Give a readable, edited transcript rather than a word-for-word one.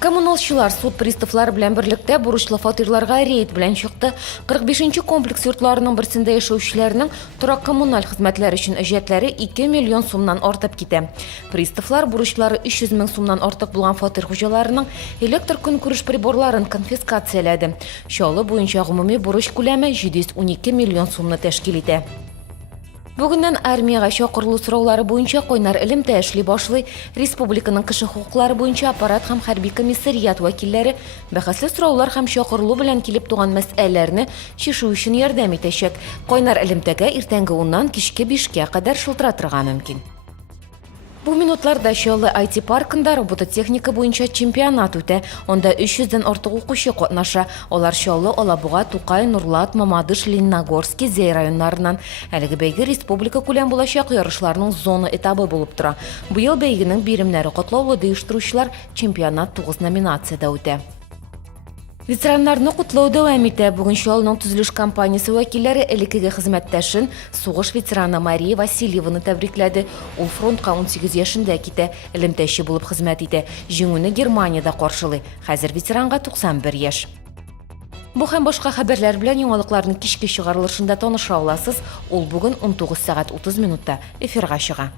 Коммуналчылар суд приставлары белән берлектә бурычлы фатирларга рейд белән чыкты. 45-нче комплекс йортларының берсендә яшәүчеләрнең торак коммуналь хезмәтләр өчен әҗәтләре 2 миллион сумнан артып китә. Приставлар бурычлары 300 мең сумнан артык булган фатир хуҗаларының электр көнкүреш приборларын конфискацияләде. Шулы буенча гомуми бурыч күләме 712 миллион сумны тәшкил итә. Бүгеннән армияга чакырылу сораулары буенча Койнар элемтә эшли башлый. Республиканың кеше хукуклары буенча аппарат һәм хәрби комиссариат вәкилләре бәхәсле сораулар һәм чакырылу белән килеп туган мәсьәләләрне чишү өчен ярдәм итәчәк. Койнар элемтәгә иртәнге 10-нан кичке 5-кә кадәр шылтыратырга мөмкин. Бу минутларда Шолы IT паркында робототехника буенча чемпионат үтә. Онда 300-дән артык укучы катнаша. Алар Шолы, Алабуга, Тукай, Нурлат, Мамадыш, Лениногорский, Зей районнарыннан. Әлеге бәйге республика күләм булачак ярышларның зона этабы булып тора. Быел бәйгенең биремнәре катлаулы оештыручылар чемпионат 9 номинациядә үтә. Ветераннарны кутлау дәвам итә. Бүген Шолның төзелеш компаниясе вәкилләре элеккеге хезмәттәшен, сугыш ветераны Мария Васильеваны тәбрикләде. Ул фронтка 18 яшендә китә, элемтәче булып хезмәт итә. Җиңүне Германиядә каршылый. Хәзер ветеранга 91 яшь. Бу һәм башка хәбәрләр белән яңалыкларның кичке чыгарылышында таныша аласыз. Ул бүген 19 сәгать 30 минутта эфирга чыга.